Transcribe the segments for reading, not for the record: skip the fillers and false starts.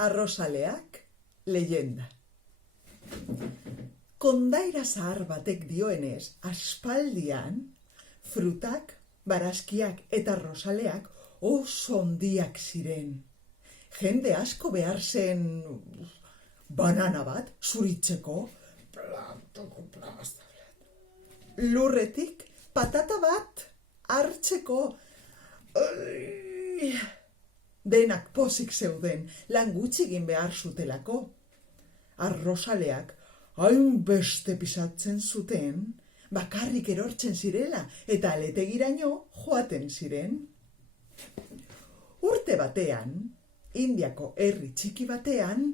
Arrosaleak leyenda. Kondaira zahar batek dioenez, aspaldian, frutak, barazkiak eta arrosaleak oso handiak ziren. Jende asko behar zen banana bat zuritzeko, lurretik patata bat hartzeko. Denak pozik zeuden, lan gutxi egin behar zutelako. Arrosaleak hainbeste pisatzen zuten, bakarrik erortzen zirela eta aletegiraino joaten ziren. Urte batean, Indiako herri txiki batean,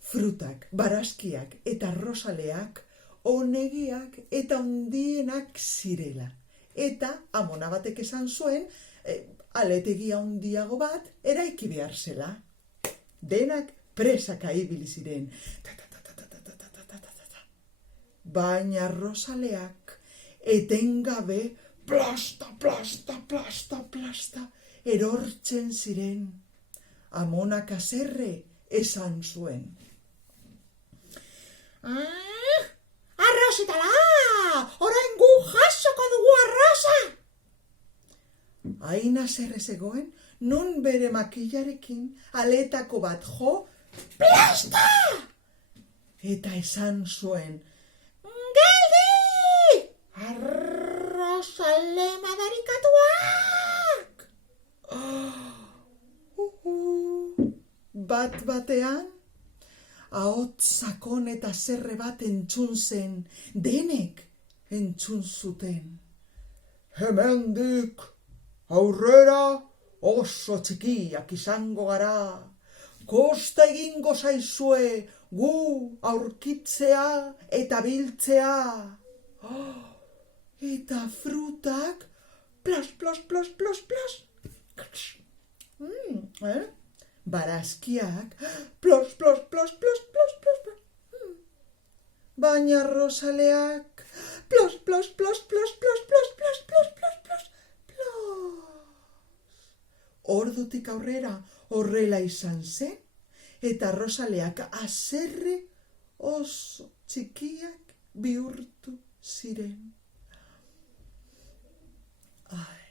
frutak, barazkiak eta arrosaleak onegiak eta handienak zirela. Eta amona batek esan zuen, aletegia handiago bat eraiki behar zela. Denak presaka ibili ziren. Baina arrosaleak etengabe plasta, plasta, plasta, plasta erortzen ziren. Amonak haserre esan zuen. Arrosetala! Orain gu jasoko dugu arrosa! Hain haserre zegoen, non bere makillarekin aletako bat jo, plasta! Eta esan zuen, geldi! Arrosale madarikatuak! Bat-batean, ahots sakon eta zerre bat entzun zen, denek entzun zuten. Hemendik aurrera oso txikiak izango gara, kosta egingo zaizue gu aurkitzea eta biltzea. Eta frutak, plas, plas, plas, plas, plas. Barazkiak, plos, plos, plos, plos, plos, plos. Baina arrosaleak, plos, plos, plos, plos, plos, plos, plos, plos, plos, plos, plos. Ordutik aurrera horrela izan zen, eta arrosaleak haserre oso txikiak bihurtu ziren. Ai.